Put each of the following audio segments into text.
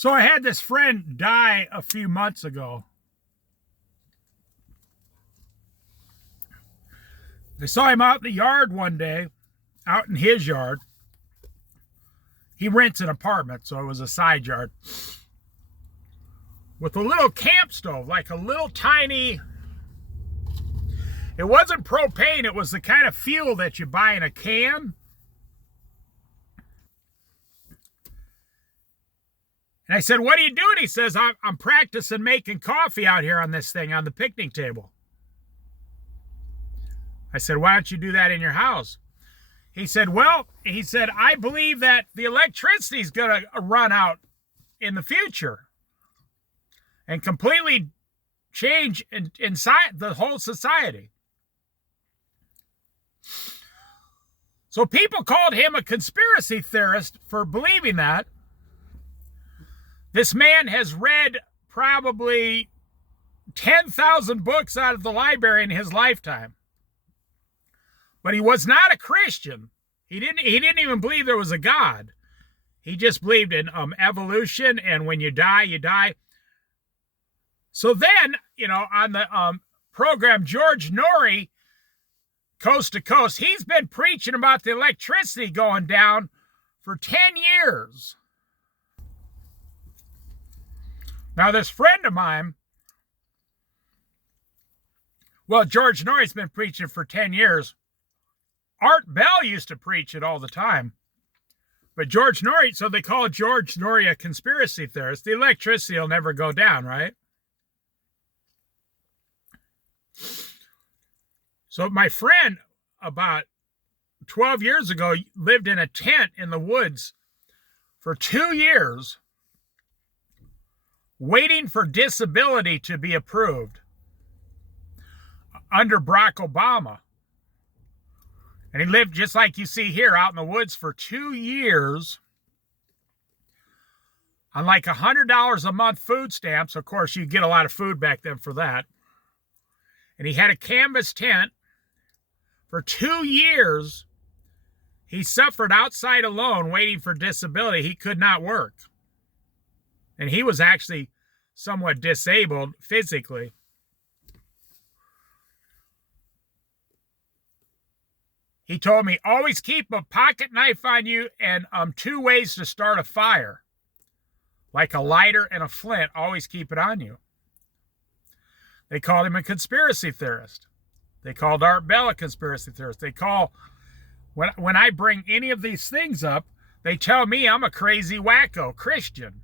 So I had this friend die a few months ago. I saw him out in the yard one day, out in his yard. He rents an apartment, so it was a side yard, with a little camp stove, like a little tiny, it wasn't propane, it was the kind of fuel that you buy in a can. And I said, "What are you doing?" He says, I'm practicing making coffee out here on this thing, on the picnic table. I said, "Why don't you do that in your house?" He said, "I believe that the electricity is going to run out in the future and completely change inside the whole society." So people called him a conspiracy theorist for believing that. This man has read probably 10,000 books out of the library in his lifetime. But he was not a Christian. He didn't even believe there was a God. He just believed in evolution, and when you die, you die. So then, on the program, George Noory, Coast to Coast, he's been preaching about the electricity going down for 10 years. Now, this friend of mine, George Noory's been preaching for 10 years. Art Bell used to preach it all the time. But George Noory, so they call George Noory a conspiracy theorist. The electricity will never go down, right? So my friend, about 12 years ago, lived in a tent in the woods for 2 years, waiting for disability to be approved under Barack Obama. And he lived just like you see here, out in the woods for 2 years on like $100 a month food stamps. Of course, you get a lot of food back then for that. And he had a canvas tent. For 2 years, he suffered outside alone, waiting for disability. He could not work. And he was actually somewhat disabled physically. He told me, always keep a pocket knife on you and 2 ways to start a fire. Like a lighter and a flint, always keep it on you. They called him a conspiracy theorist. They called Art Bell a conspiracy theorist. They call, when I bring any of these things up, they tell me I'm a crazy wacko Christian.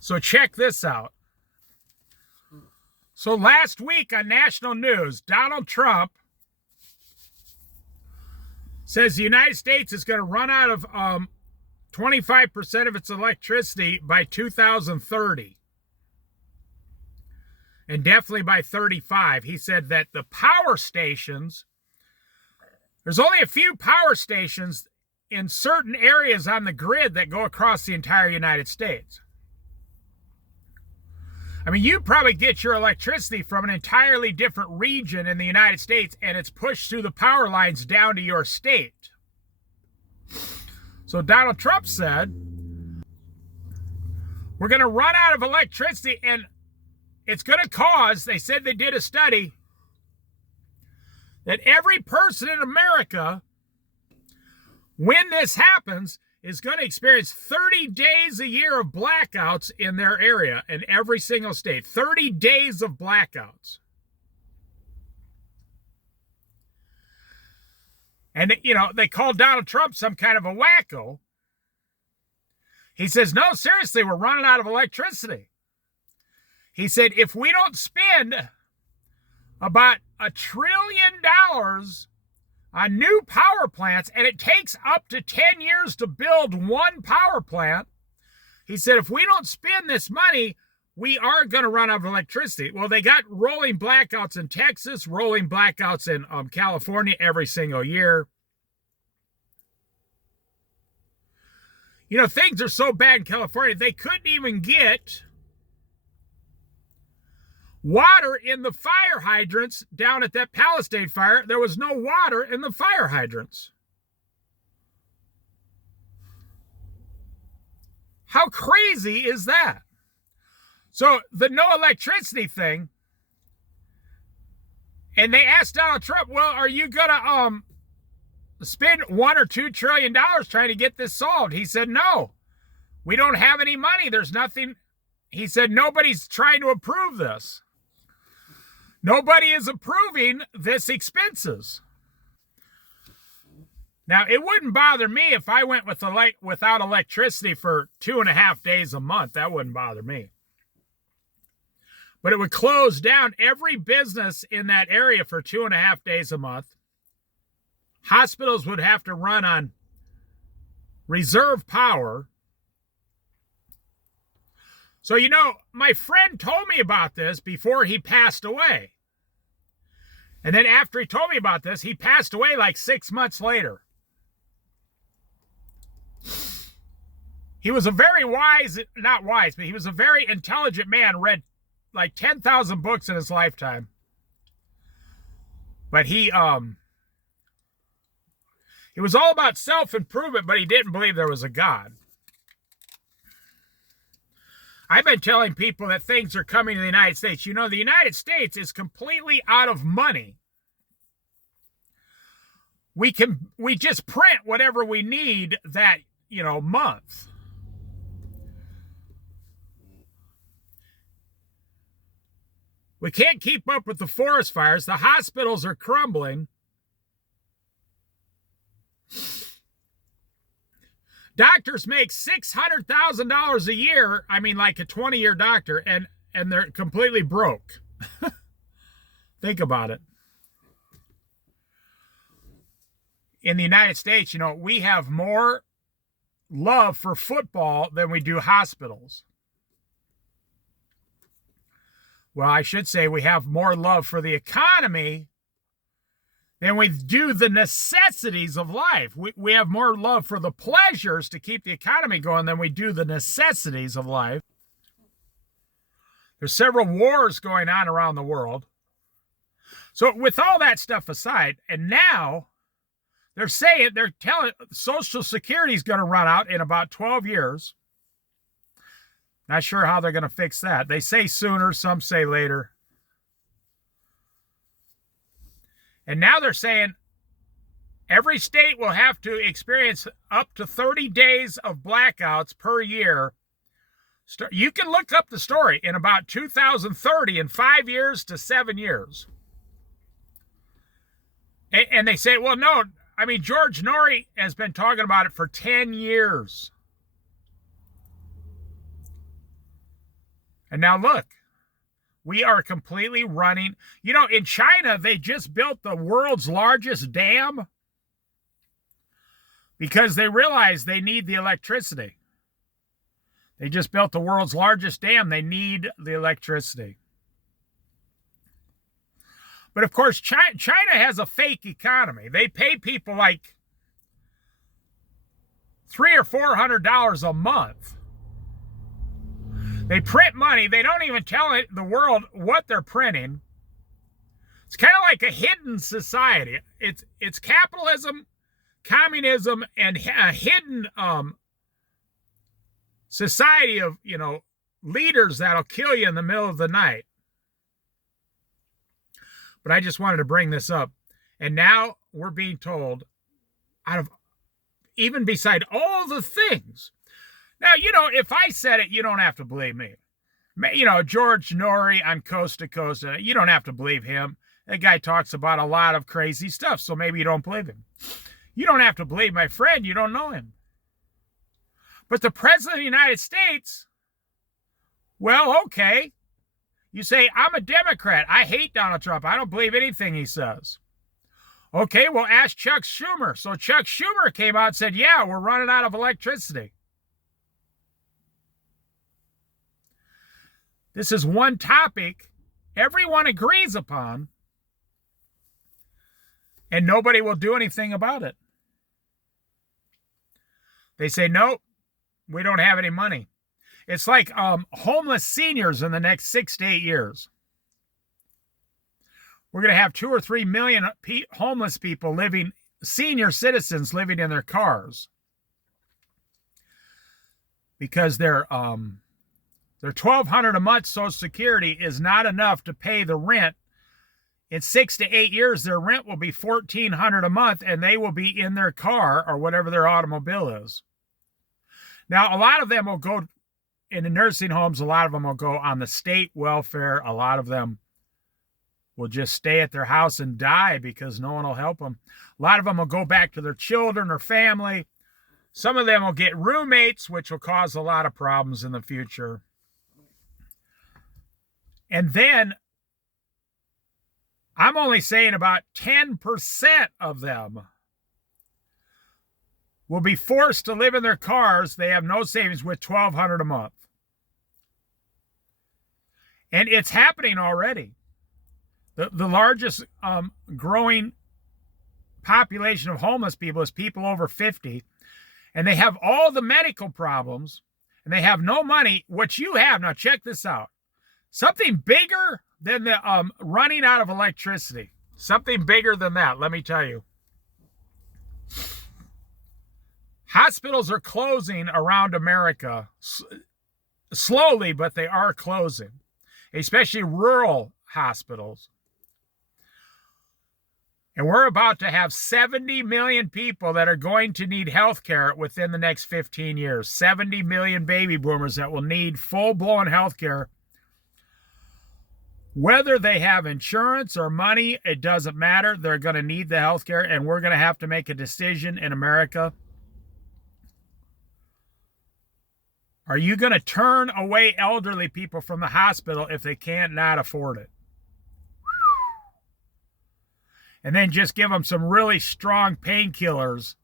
So check this out. So last week on national news, Donald Trump says the United States is going to run out of 25% of its electricity by 2030. And definitely by 35. He said that the power stations, there's only a few power stations in certain areas on the grid that go across the entire United States. I mean, you probably get your electricity from an entirely different region in the United States, and it's pushed through the power lines down to your state. So Donald Trump said, we're going to run out of electricity, and it's going to cause, they said they did a study, that every person in America, when this happens, is going to experience 30 days a year of blackouts in their area, in every single state. 30 days of blackouts. And, they called Donald Trump some kind of a wacko. He says, no, seriously, we're running out of electricity. He said, if we don't spend about $1 trillion on new power plants, and it takes up to 10 years to build one power plant, he said, if we don't spend this money, we are going to run out of electricity. Well, they got rolling blackouts in Texas, rolling blackouts in California every single year. Things are so bad in California, they couldn't even get water in the fire hydrants down at that Palisade fire. There was no water in the fire hydrants. How crazy is that? So the no electricity thing, and they asked Donald Trump, well, are you going to spend $1 or $2 trillion trying to get this solved? He said, no, we don't have any money. There's nothing. He said, nobody's trying to approve this. Nobody is approving this expenses. Now, it wouldn't bother me if I went without electricity for 2.5 days a month. That wouldn't bother me. But it would close down every business in that area for 2.5 days a month. Hospitals would have to run on reserve power. So, you know, my friend told me about this before he passed away. And then after he told me about this, he passed away like 6 months later. He was a very not wise, but he was a very intelligent man, read like 10,000 books in his lifetime. But he was all about self-improvement, but he didn't believe there was a God. I've been telling people that things are coming to the United States. You know, the United States is completely out of money. We just print whatever we need that, month. We can't keep up with the forest fires. The hospitals are crumbling. Doctors make $600,000 a year. I mean, like a 20-year doctor, and they're completely broke. Think about it. In the United States, we have more love for football than we do hospitals. Well, I should say we have more love for the economy than we do the necessities of life. We have more love for the pleasures to keep the economy going than we do the necessities of life. There's several wars going on around the world. So with all that stuff aside, and now they're telling Social Security is going to run out in about 12 years. Not sure how they're going to fix that. They say sooner, some say later. And now they're saying every state will have to experience up to 30 days of blackouts per year. You can look up the story in about 2030, in 5 years to 7 years. And they say, well, no, I mean, George Norrie has been talking about it for 10 years. And now look, we are completely running. In China, they just built the world's largest dam because they realized they need the electricity. They just built the world's largest dam. They need the electricity. But of course, China has a fake economy. They pay people like $300 or $400 a month. They print money. They don't even tell the world what they're printing. It's kind of like a hidden society. It's capitalism, communism, and a hidden society of, leaders that'll kill you in the middle of the night. But I just wanted to bring this up. And now we're being told, even beside all the things. Now, if I said it, you don't have to believe me. George Norrie on Coast to Coast, you don't have to believe him. That guy talks about a lot of crazy stuff, so maybe you don't believe him. You don't have to believe my friend. You don't know him. But the President of the United States, well, okay. You say, I'm a Democrat. I hate Donald Trump. I don't believe anything he says. Okay, well, ask Chuck Schumer. So Chuck Schumer came out and said, yeah, we're running out of electricity. This is one topic everyone agrees upon, and nobody will do anything about it. They say, nope, we don't have any money. It's like homeless seniors in the next 6 to 8 years. We're going to have 2 or 3 million homeless people senior citizens living in their cars. because their $1,200 a month Social Security is not enough to pay the rent. In 6 to 8 years, their rent will be $1,400 a month, and they will be in their car or whatever their automobile is. Now, a lot of them will go in the nursing homes. A lot of them will go on the state welfare. A lot of them will just stay at their house and die because no one will help them. A lot of them will go back to their children or family. Some of them will get roommates, which will cause a lot of problems in the future. And then I'm only saying about 10% of them will be forced to live in their cars. They have no savings with $1,200 a month. And it's happening already. The largest growing population of homeless people is people over 50. And they have all the medical problems. And they have no money. What you have, now check this out. Something bigger than the running out of electricity. Something bigger than that, let me tell you. Hospitals are closing around America. Slowly, but they are closing. Especially rural hospitals. And we're about to have 70 million people that are going to need health care within the next 15 years. 70 million baby boomers that will need full-blown health care. Whether they have insurance or money, it doesn't matter. They're going to need the health care, and we're going to have to make a decision in America. Are you going to turn away elderly people from the hospital if they can't not afford it? And then just give them some really strong painkillers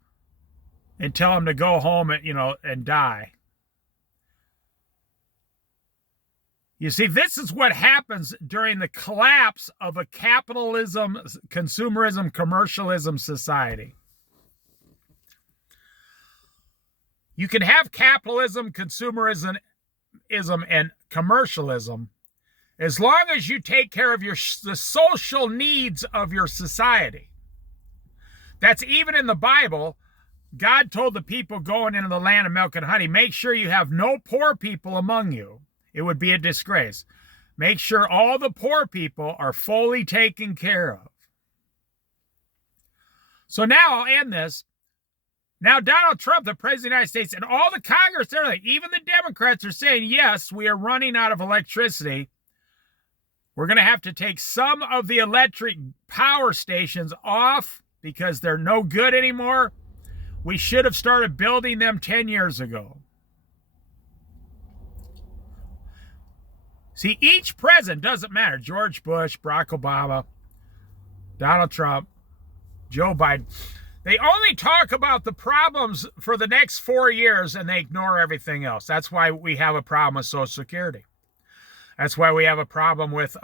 and tell them to go home and die. You see, this is what happens during the collapse of a capitalism, consumerism, commercialism society. You can have capitalism, consumerism, and commercialism as long as you take care of the social needs of your society. That's even in the Bible. God told the people going into the land of milk and honey, make sure you have no poor people among you. It would be a disgrace. Make sure all the poor people are fully taken care of. So now I'll end this. Now Donald Trump, the President of the United States, and all the Congress, everything, even the Democrats are saying, yes, we are running out of electricity. We're going to have to take some of the electric power stations off because they're no good anymore. We should have started building them 10 years ago. See, each president, doesn't matter, George Bush, Barack Obama, Donald Trump, Joe Biden, they only talk about the problems for the next 4 years and they ignore everything else. That's why we have a problem with Social Security. That's why we have a problem with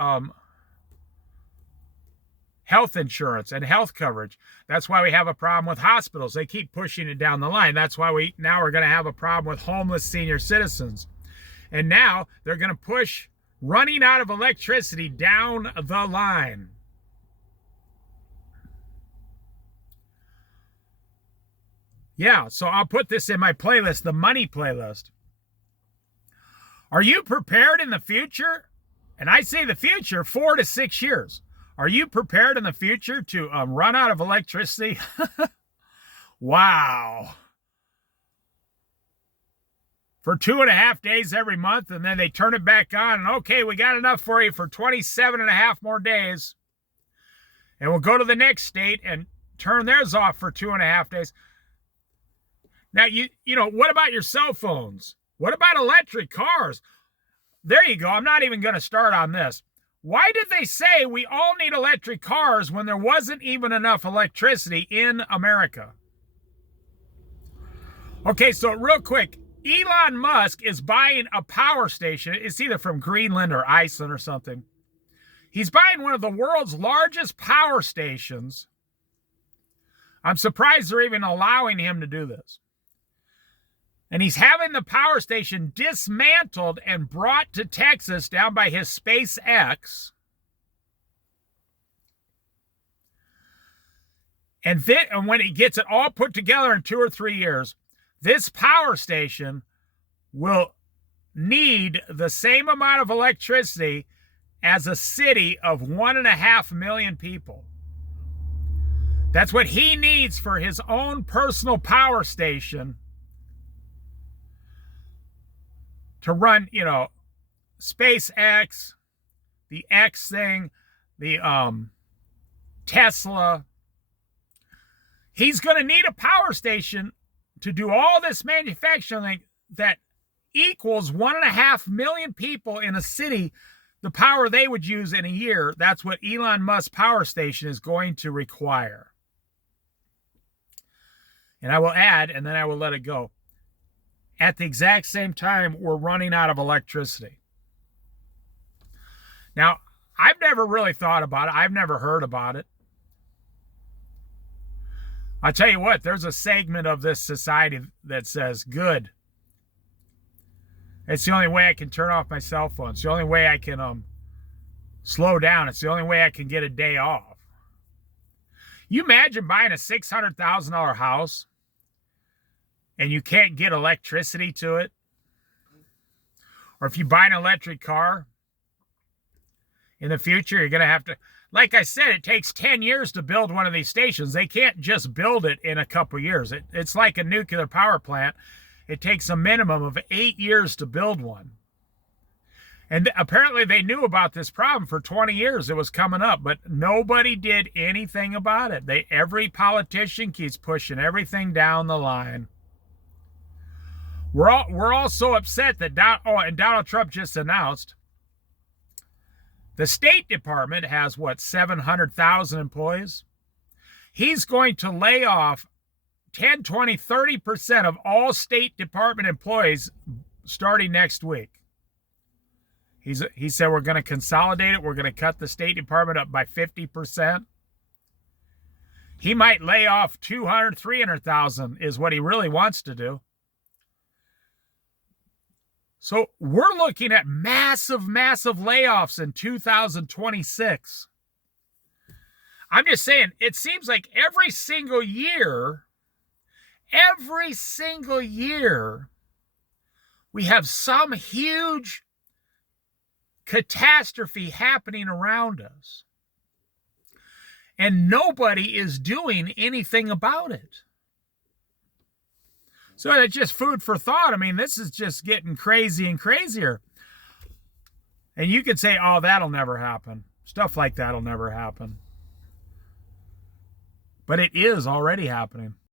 health insurance and health coverage. That's why we have a problem with hospitals. They keep pushing it down the line. That's why we're going to have a problem with homeless senior citizens. And now they're going to push running out of electricity down the line. Yeah, so I'll put this in my playlist, the money playlist. Are you prepared in the future? And I say the future, 4 to 6 years. Are you prepared in the future to run out of electricity? Wow. For 2.5 days every month, and then they turn it back on, and okay, we got enough for you for 27.5 more days. And we'll go to the next state and turn theirs off for 2.5 days. Now, you know, what about your cell phones? What about electric cars? There you go. I'm not even going to start on this. Why did they say we all need electric cars when there wasn't even enough electricity in America? Okay, so real quick, Elon Musk is buying a power station. It's either from Greenland or Iceland or something. He's buying one of the world's largest power stations. I'm surprised they're even allowing him to do this. And he's having the power station dismantled and brought to Texas down by his SpaceX. And when he gets it all put together in 2 or 3 years, this power station will need the same amount of electricity as a city of 1.5 million people. That's what he needs for his own personal power station to run, SpaceX, the X thing, the Tesla. He's going to need a power station to do all this manufacturing that equals 1.5 million people in a city, the power they would use in a year. That's what Elon Musk's power station is going to require. And I will add, and then I will let it go. At the exact same time, we're running out of electricity. Now, I've never really thought about it. I've never heard about it. I'll tell you what, there's a segment of this society that says, good. It's the only way I can turn off my cell phone. It's the only way I can slow down. It's the only way I can get a day off. You imagine buying a $600,000 house and you can't get electricity to it? Or if you buy an electric car, in the future, you're going to have to, like I said, it takes 10 years to build one of these stations. They can't just build it in a couple years. It's like a nuclear power plant. It takes a minimum of 8 years to build one. And apparently they knew about this problem for 20 years. It was coming up, but nobody did anything about it. Every politician keeps pushing everything down the line. We're all so upset that Donald Trump just announced the State Department has, 700,000 employees? He's going to lay off 10, 20, 30% of all State Department employees starting next week. He said we're going to consolidate it. We're going to cut the State Department up by 50%. He might lay off 200, 300,000 is what he really wants to do. So we're looking at massive, massive layoffs in 2026. I'm just saying, it seems like every single year, we have some huge catastrophe happening around us. And nobody is doing anything about it. So it's just food for thought. I mean, this is just getting crazy and crazier. And you could say, oh, that'll never happen. Stuff like that'll never happen. But it is already happening.